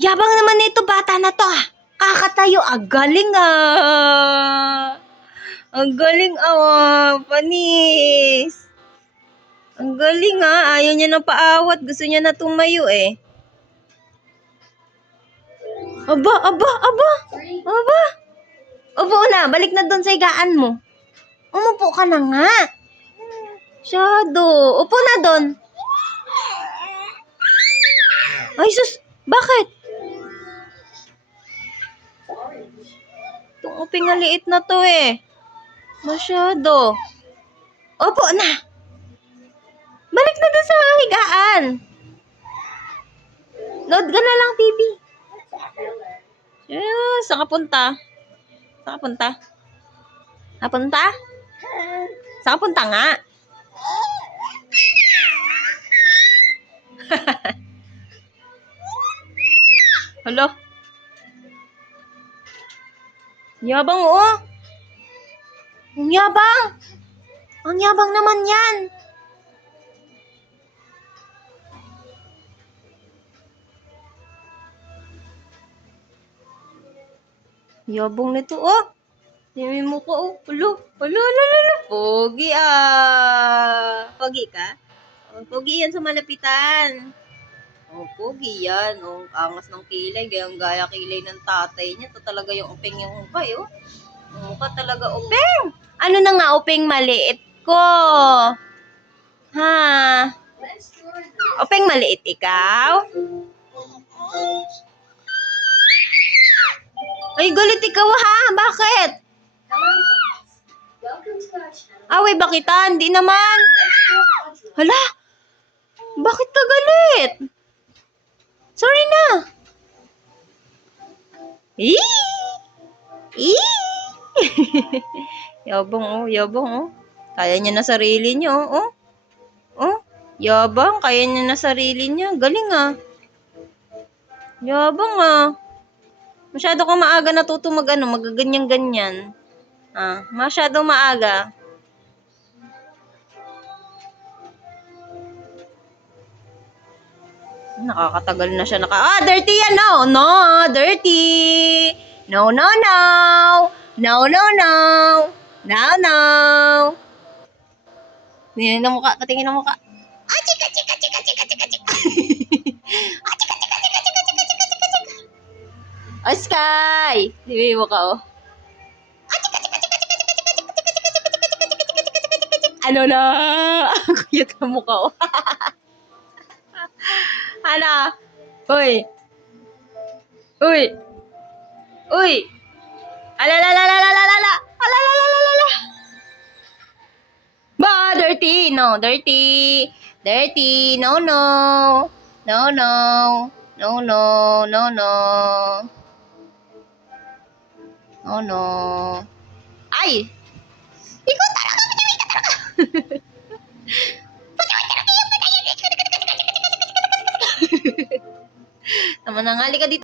Yabang naman nito bata na to ah. Kakatayo. Galing ah. Ang galing panis. Ang galing ah. Ayaw niya na paawat. Gusto niya na tumayo eh. Aba. Upo na. Balik na doon sa higaan mo. Umupo ka na nga. Shadow. Upo na doon. Ay sus. Bakit? Itong uping liit na to eh. Masyado. Opo na. Balik na doon sa higaan. Load ka na lang, TV. Saan ka punta? Saan ka punta? Napunta? Saan ka punta nga? Hala. Yabang oh. Ang yabang. Ang yabang naman yan. Yabang nito oh. Yung mukha oh. Hala. Pogi Pogi ka? Oh, pogi yan sa malapitan. Oh, pogi yan. Oh, angas ng kilay. Gaya kilay ng tatay niya. Ito talaga yung upeng yung mukha oh. Yung mukha talaga upeng. Ano na nga upeng maliit ko? Ha? Upeng maliit ikaw? Ay, galit ikaw ha? Bakit? Away ba kita? Hindi naman. Hala? Bakit ka galit? Sorry na. Yabang oh. Kaya niya na sarili niya oh. Yabang, kaya niya na sarili niya. Galing ah. Yabang ah. Masyado kang maaga natuto magaganyan-ganyan. Masyado maaga. Nakakatagal na siya dirty yan, no. No, dirty. No. Tingin ng mukha, patingin ng mukha. Chika. Sky! Di mo ka, oh. Ano na? Kuyat ang mukha, oh. Ano? Uy! Alalala! Ba, dirty! No, dirty! Dirty! No. Ay! Ikaw talaga! Naman nangali ka dito.